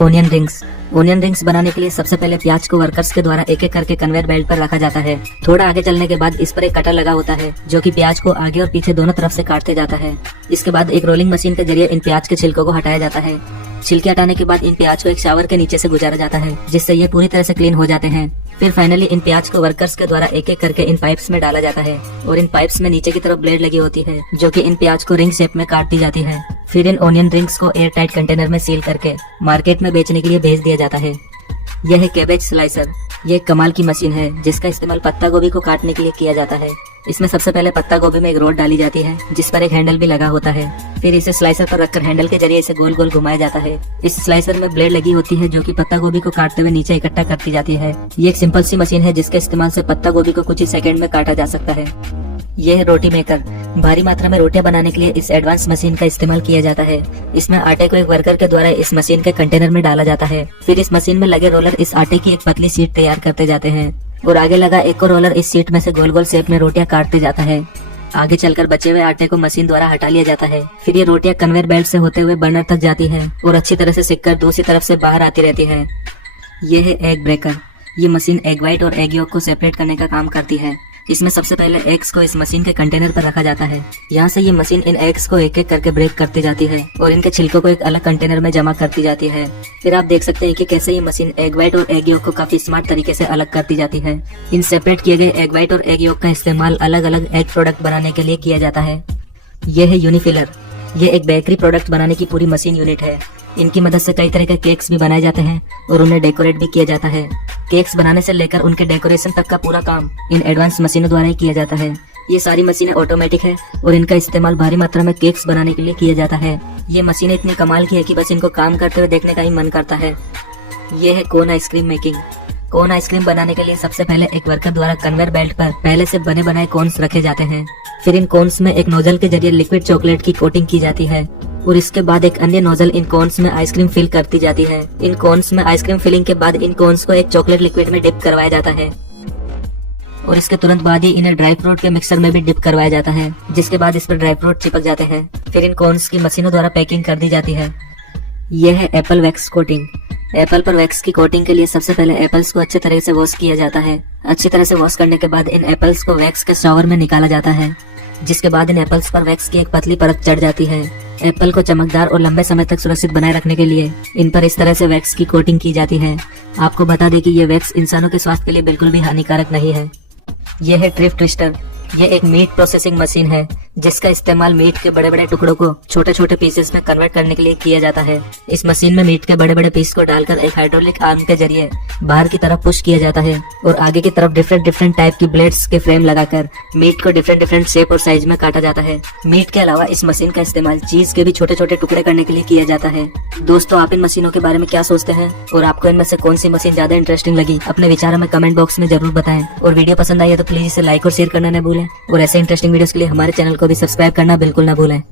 Onion rings बनाने के लिए सबसे पहले प्याज को वर्कर्स के द्वारा एक एक करके कन्वेयर बेल्ट पर रखा जाता है। थोड़ा आगे चलने के बाद इस पर एक कटर लगा होता है जो कि प्याज को आगे और पीछे दोनों तरफ से काटते जाता है। इसके बाद एक रोलिंग मशीन के जरिए इन प्याज के छिलकों को हटाया जाता है। छिलके हटाने के बाद इन प्याज को एक शावर के नीचे से गुजारा जाता है जिससे ये पूरी तरह से क्लीन हो जाते हैं। फिर फाइनली इन प्याज को वर्कर्स के द्वारा एक एक करके इन पाइप्स में डाला जाता है और इन पाइप्स में नीचे की तरफ ब्लेड लगी होती है जो कि इन प्याज को रिंग शेप में काट दी जाती है। फिर इन ओनियन रिंग्स को एयर टाइट कंटेनर में सील करके मार्केट में बेचने के लिए भेज दिया जाता है। यह है कैबेज स्लाइसर। ये एक कमाल की मशीन है जिसका इस्तेमाल पत्ता गोभी को काटने के लिए किया जाता है। इसमें सबसे पहले पत्ता गोभी में एक रोड डाली जाती है जिस पर एक हैंडल भी लगा होता है। फिर इसे स्लाइसर पर रखकर हैंडल के जरिए इसे गोल गोल घुमाया जाता है। इस स्लाइसर में ब्लेड लगी होती है जो कि पत्ता गोभी को काटते हुए नीचे इकट्ठा करती जाती है। ये एक सिंपल सी मशीन है जिसके इस्तेमाल से पत्ता गोभी को कुछ ही सेकंड में काटा जा सकता है। यह है रोटी मेकर। भारी मात्रा में रोटियां बनाने के लिए इस एडवांस मशीन का इस्तेमाल किया जाता है। इसमें आटे को एक वर्कर के द्वारा इस मशीन के कंटेनर में डाला जाता है। फिर इस मशीन में लगे रोलर इस आटे की एक पतली शीट तैयार करते जाते हैं और आगे लगा एक और रोलर इस शीट में से गोल गोल शेप में रोटियां काटते जाता है। आगे चलकर बचे हुए आटे को मशीन द्वारा हटा लिया जाता है। फिर ये रोटियां कन्वेयर बेल्ट से होते हुए बर्नर तक जाती है और अच्छी तरह से सिककर दूसरी तरफ से बाहर आती रहती है। यह है एग ब्रेकर। ये मशीन एग व्हाइट और एग योक को सेपरेट करने का काम करती है। इसमें सबसे पहले एग्स को इस मशीन के कंटेनर पर रखा जाता है। यहाँ से ये मशीन इन एग्स को एक एक करके ब्रेक करती जाती है और इनके छिलकों को एक अलग कंटेनर में जमा करती जाती है। फिर आप देख सकते हैं कि कैसे ये मशीन एग व्हाइट और एग योक को काफी स्मार्ट तरीके से अलग करती जाती है। इन सेपरेट किए गए एग व्हाइट और एग योक का इस्तेमाल अलग अलग एग प्रोडक्ट बनाने के लिए किया जाता है। यह है यूनिफिलर। ये एक बेकरी प्रोडक्ट बनाने की पूरी मशीन यूनिट है। इनकी मदद से कई तरह के केक्स भी बनाए जाते हैं और उन्हें डेकोरेट भी किया जाता है। केक्स बनाने से लेकर उनके डेकोरेशन तक का पूरा काम इन एडवांस मशीनों द्वारा ही किया जाता है। ये सारी मशीनें ऑटोमेटिक है और इनका इस्तेमाल भारी मात्रा में केक्स बनाने के लिए किया जाता है। ये मशीनें इतनी कमाल की है कि बस इनको काम करते हुए देखने का ही मन करता है। ये है cone ice cream making. Cone ice cream बनाने के लिए सबसे पहले एक वर्कर द्वारा कन्वेयर बेल्ट पर पहले से बने बनाए कोन्स रखे जाते हैं। फिर इन कोन्स में एक नोजल के जरिए लिक्विड चॉकलेट की कोटिंग की जाती है और इसके बाद एक अन्य नोजल इन कोन्स में आइसक्रीम फिल करती जाती है। इन कोन्स में आइसक्रीम फिलिंग के बाद इन कोन्स को एक चॉकलेट लिक्विड में डिप करवाया जाता है और इसके तुरंत बाद ही इन्हें ड्राई फ्रूट के मिक्सर में भी डिप करवाया जाता है, जिसके बाद इस पर ड्राई फ्रूट चिपक जाते हैं। फिर इन कोन्स की मशीनों द्वारा पैकिंग कर दी जाती है। यह है एप्पल वैक्स कोटिंग। एप्पल पर वैक्स की कोटिंग के लिए सबसे पहले एप्पल्स को अच्छे तरह से वॉश किया जाता है। अच्छी तरह से वॉश करने के बाद इन एप्पल्स को वैक्स के शावर में निकाला जाता है, जिसके बाद इन एप्पल्स पर वैक्स की एक पतली परत चढ़ जाती है। एप्पल को चमकदार और लंबे समय तक सुरक्षित बनाए रखने के लिए इन पर इस तरह से वैक्स की कोटिंग की जाती है। आपको बता दें कि ये वैक्स इंसानों के स्वास्थ्य के लिए बिल्कुल भी हानिकारक नहीं है। यह है ट्रिप ट्विस्टर। यह एक मीट प्रोसेसिंग मशीन है जिसका इस्तेमाल मीट के बड़े बड़े टुकड़ों को छोटे छोटे पीसेस में कन्वर्ट करने के लिए किया जाता है। इस मशीन में मीट के बड़े बड़े पीस को डालकर एक हाइड्रोलिक आर्म के जरिए बाहर की तरफ पुश किया जाता है और आगे की तरफ डिफरेंट टाइप की ब्लेड्स के फ्रेम लगाकर मीट को डिफरेंट शेप और साइज में काटा जाता है। मीट के अलावा इस मशीन का इस्तेमाल चीज के भी छोटे छोटे टुकड़े करने के लिए किया जाता है। दोस्तों, आप इन मशीनों के बारे में क्या सोचते हैं और आपको इनमें से कौन सी मशीन ज्यादा इंटरेस्टिंग लगी? अपने विचार हमें कमेंट बॉक्स में जरूर बताएं और वीडियो पसंद आई है तो प्लीज इसे लाइक और शेयर करना न भूलें और ऐसे इंटरेस्टिंग वीडियोस के लिए हमारे चैनल को भी सब्सक्राइब करना बिल्कुल न भूलें।